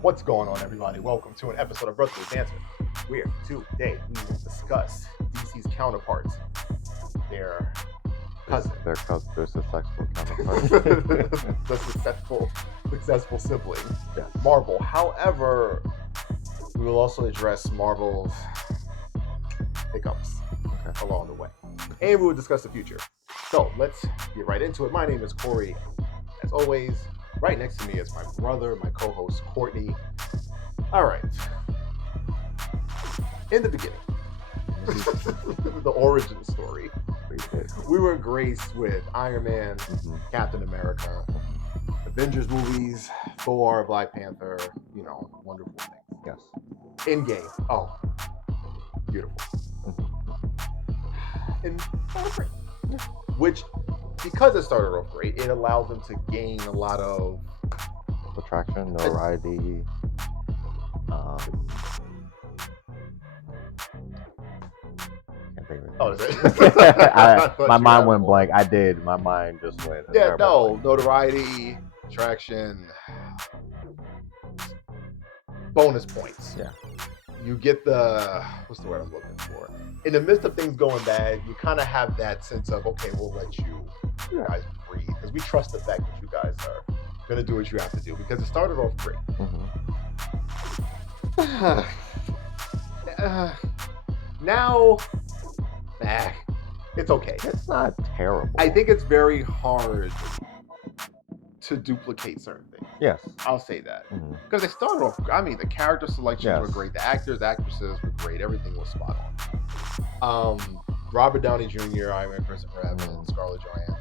What's going on, everybody? Welcome to an episode of Brotherly Banter, where today we will discuss DC's counterparts, their cousin, Their successful counterparts. the successful sibling, Yes. Marvel. However, we will also address Marvel's hiccups along the way, and we will discuss the future. So let's get right into it. My name is Corey. As always, right next to me is my brother, my co-host Courtney. All right. In the beginning, the origin story, we were graced with Iron Man, Captain America, Avengers movies, Thor, Black Panther, wonderful things. Yes. Endgame. Oh, beautiful. And great. Which, because it started off great, it allowed them to gain a lot of attraction, notoriety. Oh, is it? My mind went blank. I did. My mind just went. Yeah, no. Notoriety, attraction, bonus points. Yeah. You get what's the word I'm looking for? In the midst of things going bad, you kind of have that sense of, okay, we'll let you guys breathe because we trust the fact that you guys are going to do what you have to do because it started off great. Now, it's okay. It's not terrible. I think it's very hard to duplicate certain things. Yes. I'll say that. Because they started off, the character selections were great. The actors, actresses were great. Everything was spot on. Robert Downey Jr., Iron Man, Christopher Evans, Scarlett Johansson,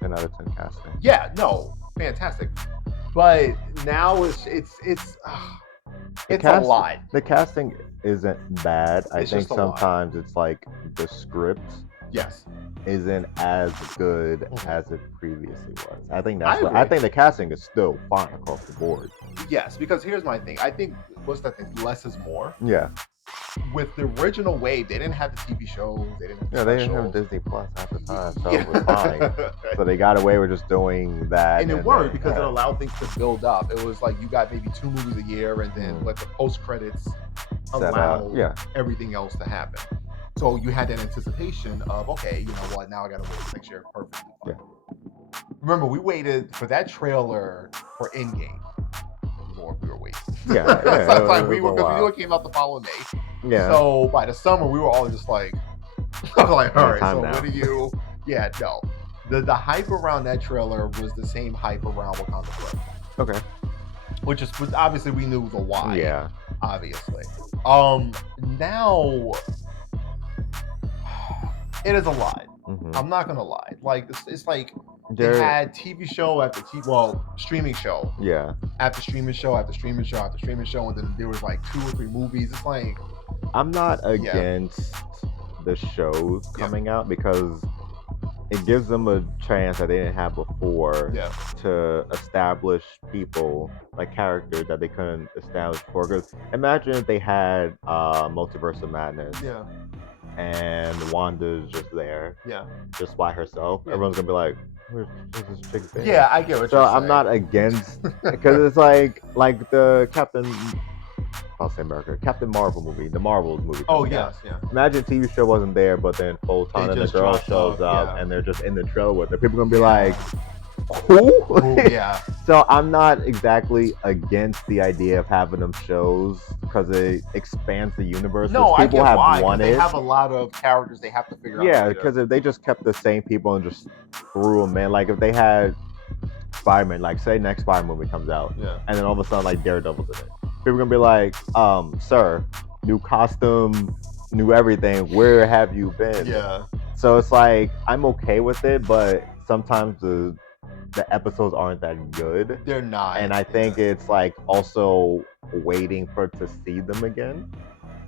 10 out of 10 casting. Yeah, no, fantastic. But now it's a lot. The casting isn't bad. I think sometimes it's like the script isn't as good as it previously was. I think I think the casting is still fine across the board. Yes, because here's my thing. I think less is more. Yeah. With the original wave, they didn't have the TV shows. They didn't have they didn't have Disney Plus at the time, so it was fine. So they got away with just doing that. And it worked because it allowed things to build up. It was like you got maybe 2 movies a year and then let the post-credits allow everything else to happen. So you had that anticipation of, okay, you know what, now I got to wait next year. Perfectly fine. Yeah. Remember, we waited for that trailer for Endgame. Lord, we were waiting. Yeah. Because we knew it came out the following May. Yeah. So by the summer, we were all just like, I was like, all right, so now. What do you? Yeah, no. The hype around that trailer was the same hype around Wakanda Forever. Okay. Which obviously we knew the why. Yeah. Obviously. Now it is a lot. I'm not gonna lie. Like it's like they had TV show after streaming show. Yeah. After streaming show after streaming show after streaming show, and then there was like 2 or 3 movies. It's like I'm not against the shows coming out because it gives them a chance that they didn't have before to establish people, like characters that they couldn't establish before. Because imagine if they had Multiverse of Madness. Yeah. And Wanda's just there. Yeah. Just by herself. Yeah. Everyone's gonna be like, where's this chick thing? Yeah, I get what you're saying. So I'm not against because it's like the Captain Marvel movie, the Marvels movie. Oh yes, yeah. Imagine TV show wasn't there, but then Photon and the girl shows up and they're just in the trailer with her. People are gonna be like, who? Ooh, yeah. So I'm not exactly against the idea of having them shows because it expands the universe. No, I get why. They have a lot of characters they have to figure out. Yeah, because if they just kept the same people and just threw them in, like if they had Spider-Man, like say next Spider-Man movie comes out, and then all of a sudden like Daredevil's in it, people are gonna be like, sir, new costume, new everything. Where have you been? Yeah. So it's like I'm okay with it, but sometimes the episodes aren't that good. They're not. And I think it's like also waiting to see them again.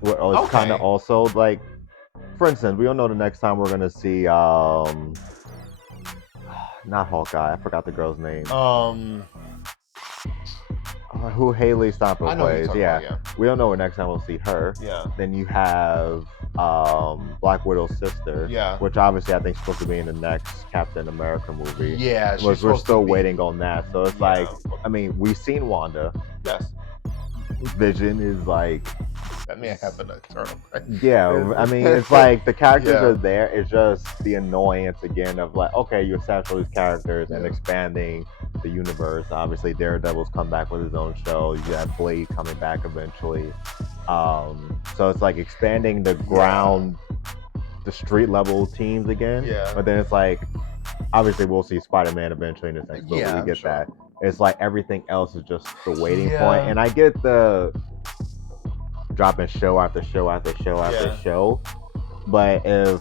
It's kind of also like, for instance, we don't know the next time we're going to see, not Hawkeye, I forgot the girl's name. Who Haley Steinfeld plays. Yeah. We don't know when next time we'll see her. Yeah. Then you have Black Widow's sister. Yeah. Which obviously I think is supposed to be in the next Captain America movie. Yeah, we're still waiting on that. So it's like, I mean, we've seen Wanda. Yes. Vision is like, that may happen eternal, right? Yeah, I mean, it's like the characters are there. It's just the annoyance again of like, okay, you establish all these characters and expanding the universe. Obviously, Daredevil's come back with his own show. You got Blade coming back eventually. So it's like expanding the ground, the street level teams again. Yeah. But then it's like, obviously, we'll see Spider-Man eventually in this next movie. We get that. It's like everything else is just the waiting point. And I get the dropping show after show after show after show, but if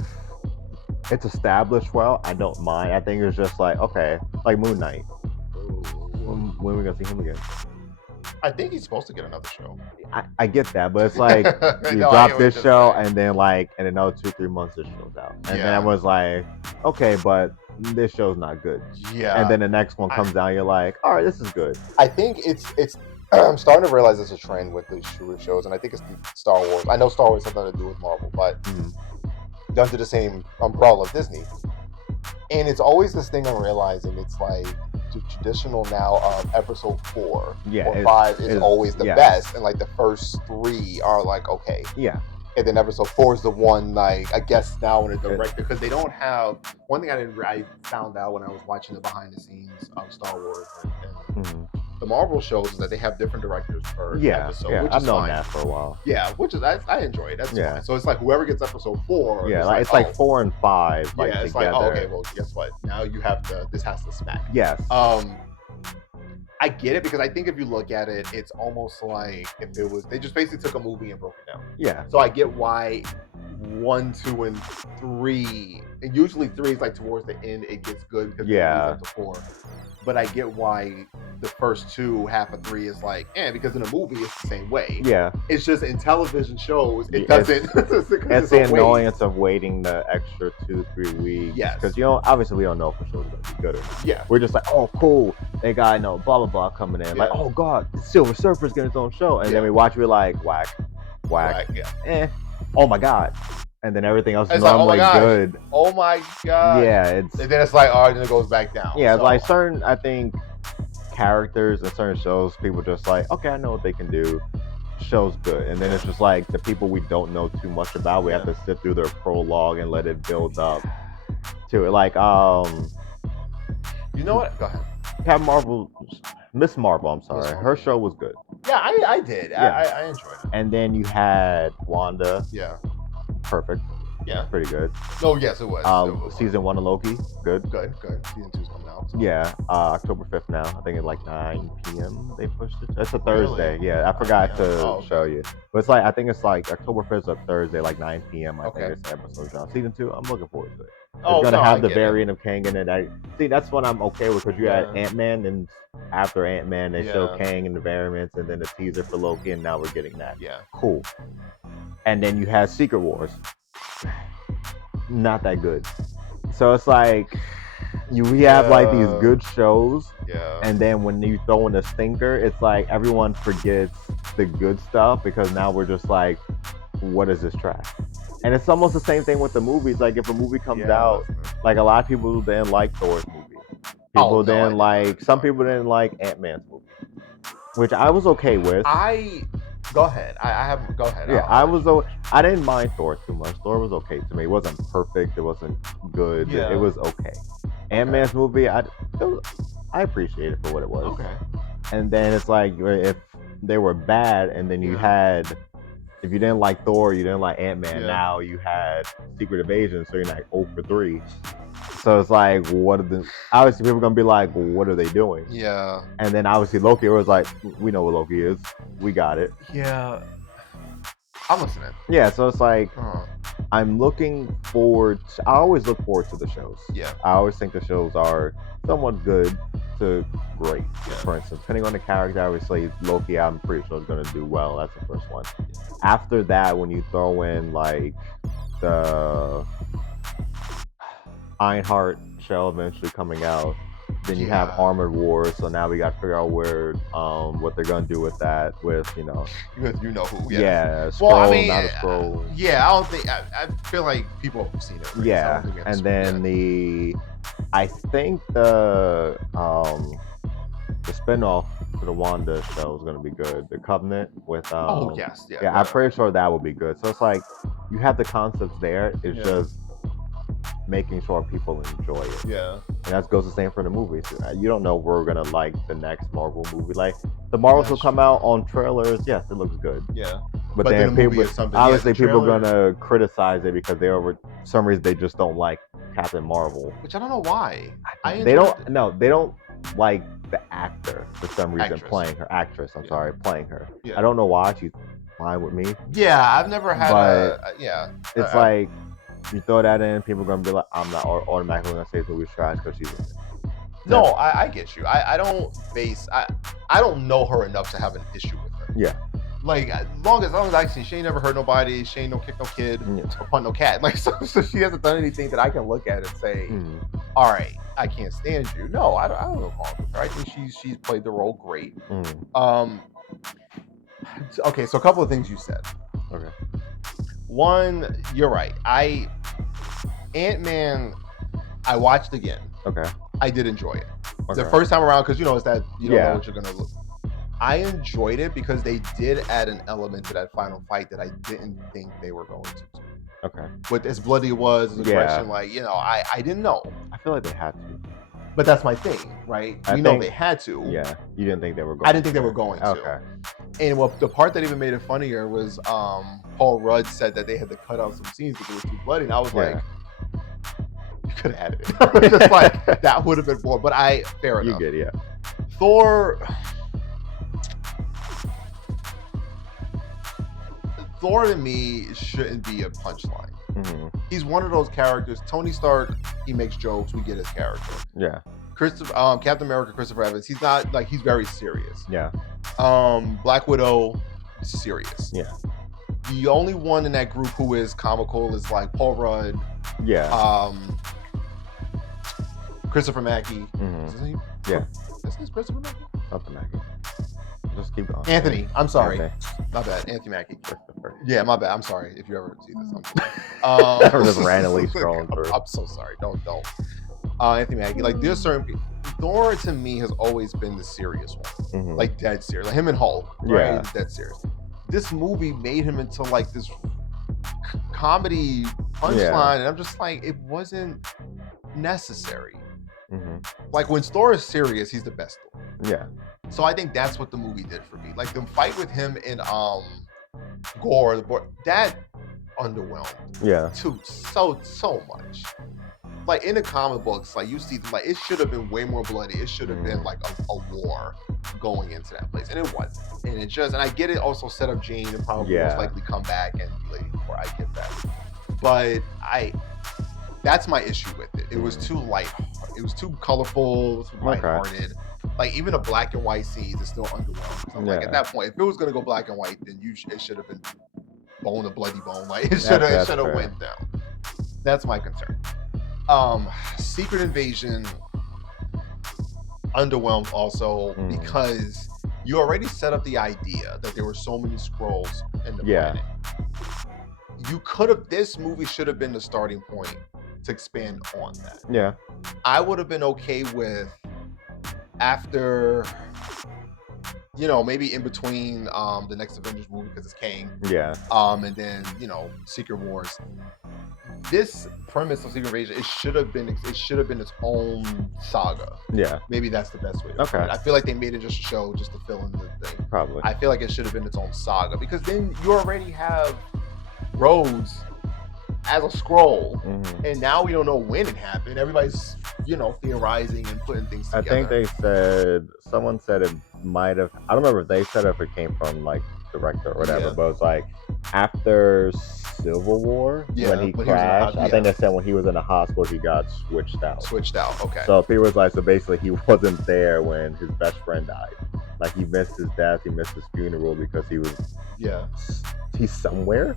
it's established well, I don't mind. I think it's just like, okay, like Moon Knight. When are we gonna see him again? I think he's supposed to get another show. I get that, but it's like you drop this show and then like in another 2-3 months this show's out, and then I was like, okay, but this show's not good. Yeah. And then the next one comes out, you're like, all right, this is good. I think it's I'm starting to realize it's a trend with the shooter shows, and I think it's Star Wars. I know Star Wars has something to do with Marvel, but under the same umbrella of Disney. And it's always this thing I'm realizing, it's like the traditional now of episode 4 or 5 is always the best, and like the first 3 are like okay. Yeah. And then episode 4 is the one, like, I guess now in a director, because they don't have, one thing I found out when I was watching the behind the scenes of Star Wars and the Marvel shows is that they have different directors per episode. Yeah, which I've is known fine. that for a while. Yeah, which is, I enjoy it. That's fine. So it's like whoever gets episode 4. Yeah, it's like 4 and 5. Like, it's together. like, oh, okay, well, guess what? Now you have to, this has to smack. Yes. I get it, because I think if you look at it, it's almost like if it was, they just basically took a movie and broke it down. Yeah. So I get why 1, 2, and 3, and usually 3 is like towards the end it gets good because it leads up to 4. But I get why the first 2, half of 3 is like, because in a movie it's the same way. Yeah. It's just in television shows it doesn't. It's the annoyance of waiting the extra 2-3 weeks. Yes. Because obviously we don't know if the show's gonna be good or not. Yeah. We're just like, oh cool, they got blah blah blah coming in. Like, oh god, Silver Surfer's getting his own show, and then we watch, we're like, whack. Oh my god. And then everything else is normally good. Oh my god. Yeah, and then it's like, all right, then it goes back down. Yeah, it's like certain, I think, characters in certain shows, people just like, okay, I know what they can do. Show's good. And then it's just like the people we don't know too much about, we have to sit through their prologue and let it build up to it. Like, you know what? Go ahead. Captain Marvel, Miss Marvel, I'm sorry. Her show was good. Yeah, I did. Yeah. I enjoyed it. And then you had Wanda. Yeah. Perfect. Yeah. Pretty good. Oh, yes, it was. Season 1 of Loki, good. Good. Season 2's coming out. So. Yeah, October 5th now. I think at like 9 p.m. they pushed it. It's a Thursday. Really? Yeah, I forgot to show you. But it's like, I think it's like October 5th is a Thursday, like 9 p.m. I think it's episode drop. Season 2, I'm looking forward to it. It's gonna have the variant of Kang in it. See, that's what I'm okay with, because you had Ant-Man, and after Ant-Man they show Kang and the variants, and then the teaser for Loki, and now we're getting that. Yeah. Cool. And then you had Secret Wars. Not that good. So it's like we have like these good shows, and then when you throw in a stinker, it's like everyone forgets the good stuff, because now we're just like, what is this trash? And it's almost the same thing with the movies. Like if a movie comes out, like a lot of people didn't like Thor's movie. Some people didn't like Ant-Man's movie, which I was okay with. Go ahead. Go ahead. Yeah, I didn't mind Thor too much. Thor was okay to me. It wasn't perfect. It wasn't good. Yeah. It was okay. Ant-Man's movie, I appreciate it for what it was. Okay. And then it's like, if they were bad, and then you had, if you didn't like Thor, you didn't like Ant-Man, now you had Secret Invasion, so you're like 0 for 3. So it's like, obviously people are going to be like, well, what are they doing? Yeah. And then obviously Loki was like, we know what Loki is. We got it. Yeah. I'm listening. Yeah, so it's like, I'm looking forward I always look forward to the shows. Yeah. I always think the shows are somewhat good to great. Yeah. For instance, depending on the character, obviously Loki, I'm pretty sure is going to do well. That's the first one. After that, when you throw in like the Ironheart show eventually coming out, then you have Armored Wars, so now we got to figure out where what they're gonna do with that, with you know who. Scroll, well, I mean, not a Scroll. I don't think I feel like people have seen it. Right? Yeah, so and then I think the spinoff to the Wanda show is gonna be good. The Covenant with I'm pretty sure that will be good. So it's like you have the concepts there. It's just making sure people enjoy it. Yeah. And that goes the same for the movies. You don't know if we're gonna like the next Marvel movie. Like the Marvels will come out on trailers. Yes, it looks good. Yeah. But then the people, obviously, people are gonna criticize it because they for some reason they just don't like Captain Marvel. Which I don't know why. They don't like the actor for some reason playing her. Actress, I'm sorry, playing her. Yeah. I don't know why. She's fine with me. Yeah, I've never had it's like you throw that in, people are gonna be like, I'm not automatically gonna say the movie's trash because she's in it. No, I get you. I don't know her enough to have an issue with her. Yeah. Like as long as I see, she ain't never hurt nobody. She ain't no kick no kid or punt no cat. Like so she hasn't done anything that I can look at and say, all right, I can't stand you. No, I don't know wrong with her. I think she's played the role great. Okay, so a couple of things you said. Okay. One, you're right. Ant-Man, I watched again. Okay. I did enjoy it. Okay. The first time around, because it's that you don't know what you're gonna look. I enjoyed it because they did add an element to that final fight that I didn't think they were going to do. Okay. But as bloody as it was, as aggression, I didn't know. I feel like they had to. But that's my thing, right? They had to. Yeah. You didn't think they were going I didn't think they were going to. Okay. And the part that even made it funnier was Paul Rudd said that they had to cut out some scenes because it was too bloody. And I was like, you could have added it. Just like, that would have been more. But fair enough. You get it, Thor to me shouldn't be a punchline. Mm-hmm. He's one of those characters. Tony Stark, he makes jokes. We get his character. Yeah. Captain America, Christopher Evans. He's not he's very serious. Yeah. Black Widow, serious. Yeah. The only one in that group who is comical is Paul Rudd. Yeah. Christopher Mackey. Mm-hmm. Yeah. Is his Christopher Mackey? Something Mackey. Just keep going. Anthony. I'm sorry. My bad. Anthony Mackie. Yeah, my bad. I'm sorry if you ever see this. I was just randomly scrolling through. I'm so sorry. Don't. Anthony Mackie. There's certain people. Thor to me has always been the serious one. Mm-hmm. Dead serious. Like him and Hulk. Right? Yeah. Dead serious. This movie made him into this comedy punchline, and I'm just it wasn't necessary. Mm-hmm. When Thor is serious, he's the best Thor. Yeah. So I think that's what the movie did for me. The fight with him in Gore, that underwhelmed. Yeah. So much. In the comic books, you see it should have been way more bloody. It should have been a war going into that place, and it wasn't. And it just, and I get it. Also set up Jane and probably most likely come back and be Lady Thor. I get that, but that's my issue with it. It was too light. It was too colorful. Too lighthearted. Even the black and white scenes is still underwhelming. So at that point, if it was gonna go black and white, then it should have been bone to bloody bone. It should have went down. That's my concern. Secret Invasion underwhelmed also because you already set up the idea that there were so many Skrulls in the planet. You could have. This movie should have been the starting point to expand on that. Yeah, I would have been okay with. After, maybe in between the next Avengers movie because it's Kang. Yeah. And then Secret Wars. This premise of Secret Invasion, it should have been its own saga. Yeah. Maybe that's the best way to put it. I feel like they made it just a show just to fill in the thing. Probably. I feel like it should have been its own saga because then you already have Rhodes as a Skrull, and now we don't know when it happened. Everybody's theorizing and putting things together. I think someone said it might have. I don't remember if they said it, if it came from director or whatever, but it's like after Civil War when he crashed. I think they said when he was in the hospital he got switched out. Okay. So people was like, so basically he wasn't there when his best friend died. Like he missed his death, he missed his funeral because he was he's somewhere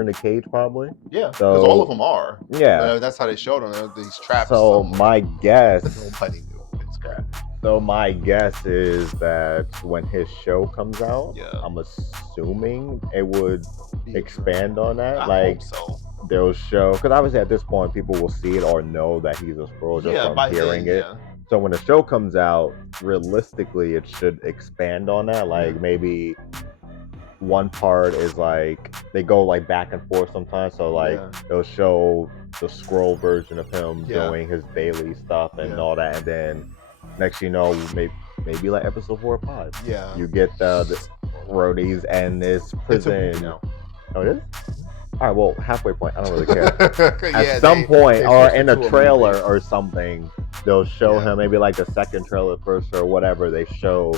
in the cage probably. Yeah, because all of them are. Yeah, that's how they showed them. These traps. So my guess. Nobody knew. It's crap. So my guess is that when his show comes out, I'm assuming it would expand on that. I hope so. They'll show, because obviously at this point people will see it or know that he's a Skrull just from hearing it. So when the show comes out, realistically, it should expand on that. Like maybe one part is like they go like back and forth sometimes. So like they'll show the Skrull version of him doing his daily stuff and all that, and then next you know maybe like episode 4 or 5. Yeah, you get the roadies and this prison. Oh, it is. All right, well, halfway point. I don't really care. At some point, or in a trailer or something, they'll show him maybe like the second trailer first or whatever. They show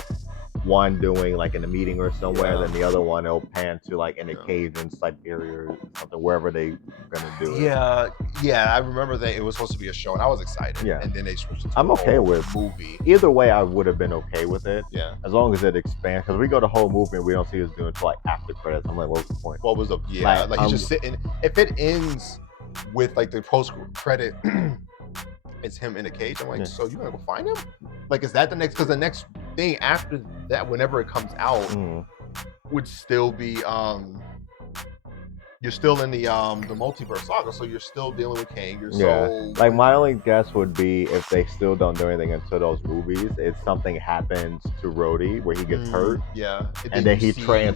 one doing like in a meeting or somewhere, then the other one it'll pan to like in a cave in Siberia or something, wherever they gonna do it. Yeah. I remember that it was supposed to be a show, and I was excited. Yeah, and then they switched it to I'm okay with movie. Either way, I would have been okay with it. Yeah, as long as it expands, because we go the whole movie and we don't see us doing until like after credits. I'm like, what was the point? What was the like he's just sitting. If it ends with like the post credit. It's him in a cage. I'm like, so you gonna go find him? Like, is that the next? Because the next thing after that, whenever it comes out, would still be you're still in the multiverse saga, so you're still dealing with Kang. Like my only guess would be if they still don't do anything until those movies, if something happens to Rhodey where he gets hurt, and then he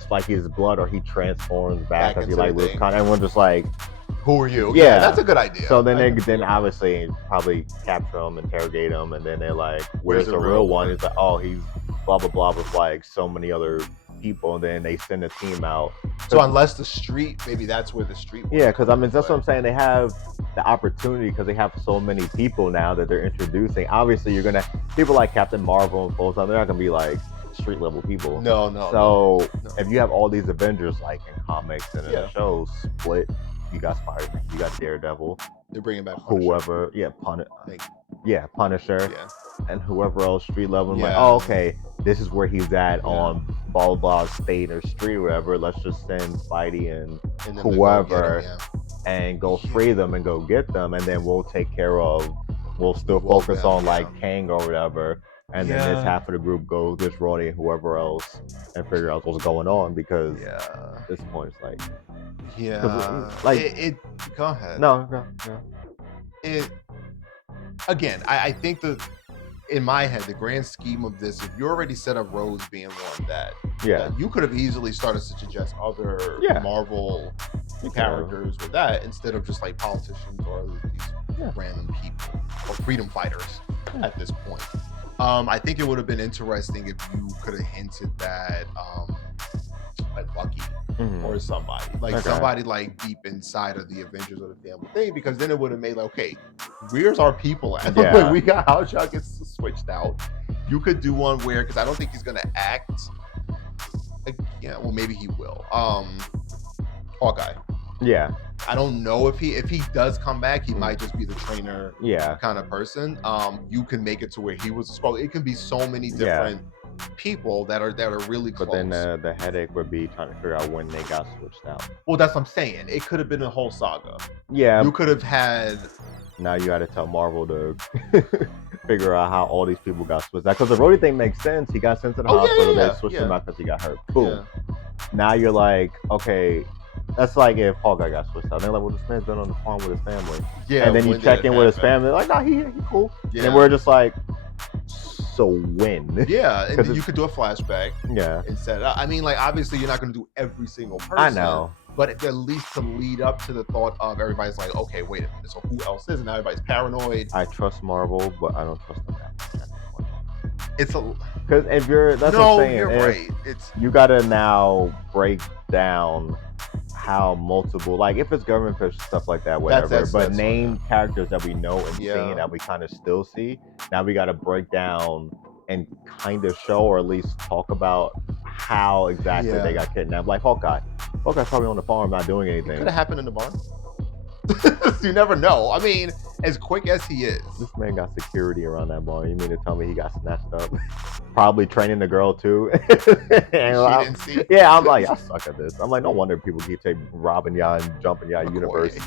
like his blood or he transforms back because he like was kind of everyone just like. Who are you? Yeah, that's a good idea. So then then obviously probably capture him, interrogate him, and then they're like, "Where's the real one?" It's like, "Oh, he's blah blah blah with like so many other people." And then they send a team out. So unless the street, maybe that's where the street. Yeah, because I mean that's what I'm saying. They have the opportunity because they have so many people now that they're introducing. Obviously, you're gonna people like Captain Marvel and Photon. They're not gonna be like street level people. No. So if you have all these Avengers like in comics and in the shows split. You got Spider-Man, you got Daredevil. They're bringing back Punisher. Whoever, Punisher, and whoever else street level. Like, oh, okay, this is where he's at on blah blah state or street or whatever. Let's just send Spidey and whoever and go free them and go get them, and then we'll take care of. We'll still focus on like Kang or whatever. And then this half of the group goes, this Roddy and whoever else, and figure out what's going on because at this point it's like, go ahead. No. I think in my head, the grand scheme of this, if you already set up Rose being one that you could have easily started to suggest other Marvel characters with that instead of just like politicians or these random people or freedom fighters at this point. I think it would have been interesting if you could have hinted that like Bucky or somebody like deep inside of the Avengers or the family thing, because then it would have made like, okay, where's our people at? We got how Chuck gets switched out. You could do one where, because I don't think he's gonna act like, well maybe he will. Hawkeye. Yeah. I don't know if he does come back, he might just be the trainer kind of person. You can make it to where he was a Skrull. It can be so many different people that are really close. But then the headache would be trying to figure out when they got switched out. Well, that's what I'm saying. It could have been a whole saga. Yeah. You could have had. Now you got to tell Marvel to figure out how all these people got switched out. Because the Rhodey thing makes sense. He got sent to the hospital. They switched him out because he got hurt. Boom. Now you're like, okay. That's like if Hawkeye got switched out. They're like, well, this man's been on the farm with his family. Yeah. And then you check in with his family. Like, nah, he cool. Yeah. And we're just like, so when? Yeah. And then you could do a flashback. Yeah. Instead. I mean, like, obviously, you're not going to do every single person. I know. But at least to lead up to the thought of everybody's like, okay, wait a minute. So who else is? And now everybody's paranoid. I trust Marvel, but I don't trust them that much. It's a. Because if you're. That's what I'm saying. You're right. You got to now break down how multiple, like if it's government fish stuff like that, whatever, but name characters that we know and seen that we kind of still see. Now we got to break down and kind of show, or at least talk about how exactly they got kidnapped. Like Hawkeye. Hawkeye's probably on the farm not doing anything. It could have happened in the barn. You never know. I mean, as quick as he is. This man got security around that barn. You mean to tell me he got snatched up? Probably training the girl too. She didn't see. Yeah, I'm like, I suck at this. I'm like, no wonder people keep robbing y'all and jumping y'all universe.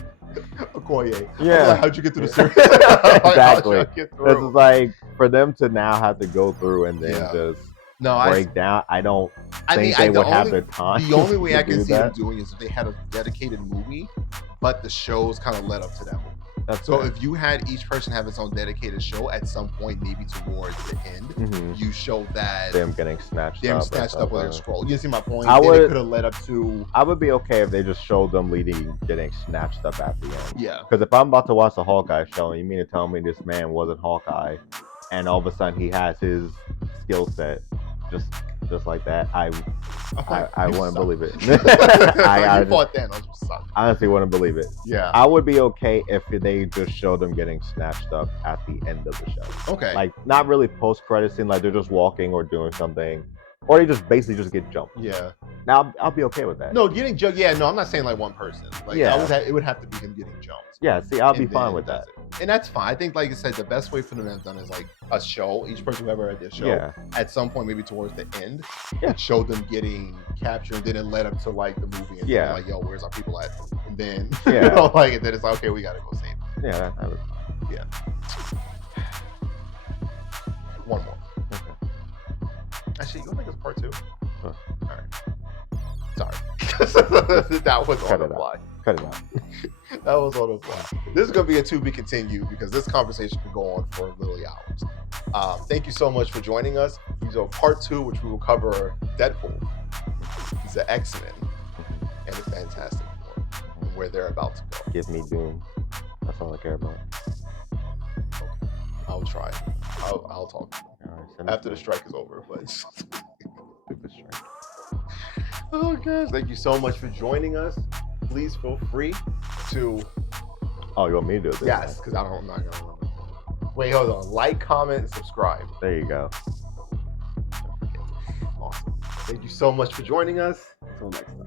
Okoye. Yeah. Like, how'd you get through the series? Exactly. This is like for them to now have to go through and then just break down. I don't think they would have the time. The only way I can see them doing is if they had a dedicated movie, but the shows kind of led up to that movie. So if you had each person have its own dedicated show at some point, maybe towards the end, you show that them getting snatched up with their scroll. You see my point? It could have led up to. I would be okay if they just showed them getting snatched up at the end. Yeah. Because if I'm about to watch the Hawkeye show, and you mean to tell me this man wasn't Hawkeye, and all of a sudden he has his skill set just like that, I wouldn't believe it. I fought Thanos. Honestly, wouldn't believe it. Yeah. I would be okay if they just showed them getting snatched up at the end of the show. Okay. Like not really post-credit scene, like they're just walking or doing something. Or they just basically just get jumped. Yeah. Now I'll be okay with that. No, getting jumped. Yeah, no, I'm not saying like one person. Like it would have to be him getting jumped. Yeah, see, I'll be fine with that. And that's fine. I think, like I said, the best way for them to have done is like a show. Each person who ever had their show, at some point, maybe towards the end, it showed them getting captured, and then it led up to like the movie, and like, yo, where's our people at? And then you know, like, and then it's like, okay, we gotta go save them. Yeah, that was fine. Yeah. One more. Okay. Actually, you want to make this part 2? Sure. All right. Sorry. That was on the fly. Cut it out. That was on the fly. This is going to be a to be continued because this conversation could go on for literally hours. Thank you so much for joining us. So part 2, which we will cover Deadpool, the X-Men, and the Fantastic Four, and where they're about to go. Give me Doom. That's all I care about. Okay. I'll try. I'll talk to you. All right, after the strike is over. But oh gosh, thank you so much for joining us. Please feel free to. Oh, you want me to do this? Yes, because I'm not gonna remember. Wait, hold on. Like, comment, and subscribe. There you go. Awesome. Thank you so much for joining us. Until next time.